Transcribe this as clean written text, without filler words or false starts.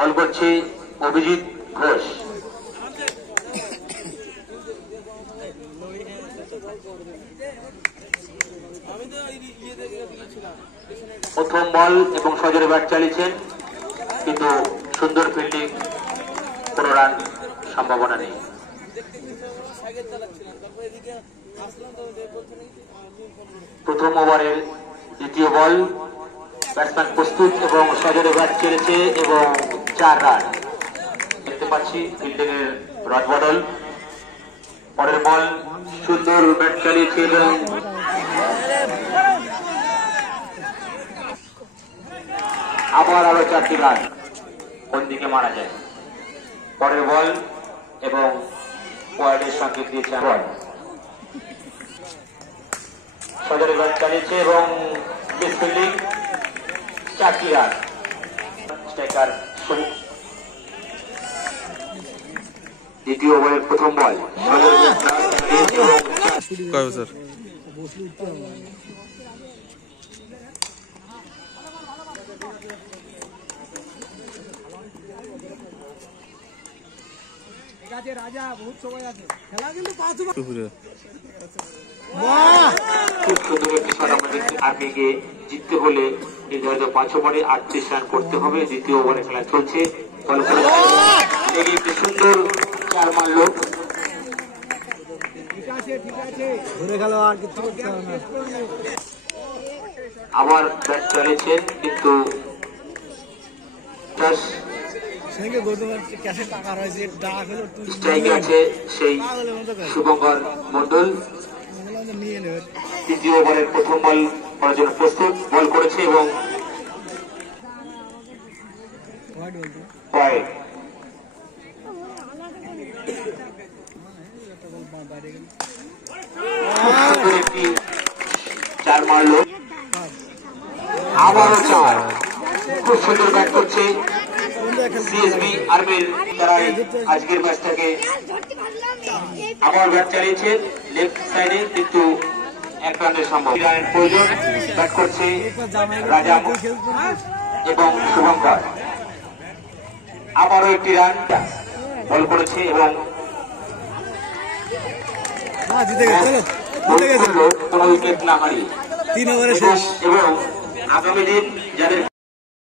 বল করছে অভিজিৎ ঘোষ। প্রথম বল এবং সজোরে ব্যাট চালিয়েছেন, কিন্তু সুন্দর ফিল্ডিং, কোন রান সম্ভাবনা নেই। প্রথম ওভারের দ্বিতীয় বল, ব্যাটসম্যান প্রস্তুত এবং সজোরে ব্যাট চলেছে এবং 4 রান। দেখতে পাচ্ছি ফিল্ডিং এর রদবদল। পরের বল সুন্দর ব্যাট চালিয়েছে এবং আবার আরো 4টি রান। কোন দিকে মারা যায়? পরের বল এবং ওয়াইডের সংকেত দিয়েছে বল। সজোরে ব্যাট চালিয়েছে এবং ফিল্ডিং, 4টি রান। স্ট্রাইকার দ্বিতীয় ওভারের প্রথম বল, সজোরে ব্যাট চালিয়েছে এবং রাজা বহুত সময় আছে, খেলা কিন্তু খুব সুন্দর একটি শট আমরা দেখছি। আর্মিকে জিততে হলে নির্ধারিত 5 ওভারে 38 রান করতে হবে। দ্বিতীয় ওভারে খেলা চলছে। একটি সুন্দর 4 মারল। আবার ব্যাট চালিয়েছেন, কিন্তু স্ট্রাইকে আছে সেই শুভঙ্কর মন্ডল। তৃতীয় ওভারের প্রথম বল করার জন্য প্রস্তুত, বল করেছে এবং একটি 4 মারল। আবারও 4। খুব সুন্দর ব্যাট করছে সিএসবি আর্মির তারা আজকের ম্যাচটাকে। আবার ব্যাট চালিয়েছে লেফট সাইডে, কিন্তু 1 রানের সম্ভব। রানের প্রয়োজন। ব্যাট করছে রাজা এবং শুভঙ্কর। আবারও একটি রান বল করেছে এবং কোন উইকেট না হারিয়ে। এবং আগামী দিন যাদের